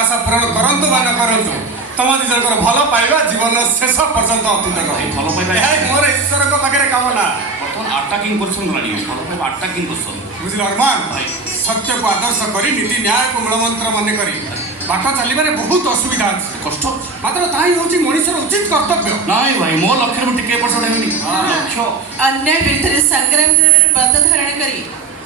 आशा पूरण करंतु बा न करंतु तुम दिजनकर भल पाइबा जीवन शेष पर्यंत अतीत भल पाइबा मोर ईश्वर को पाखे कामना बर्तमान अटैकिंग करछन रानी भल पाइबा अटैकिंग करछन बुझिल अरमान भाई सत्य को आदर्श करी नीति न्याय को मूलमंत्र मन करी बाट चलबारे बहुत असुविधा अछि कष्ट मात्र ताई होची मनुष्यर उचित कर्तव्य नाई भाई मो लक्ष्य में टिके परसेंट हेनी लक्ष्य अन्याय विरुद्ध संग्राम व्रत धारण करी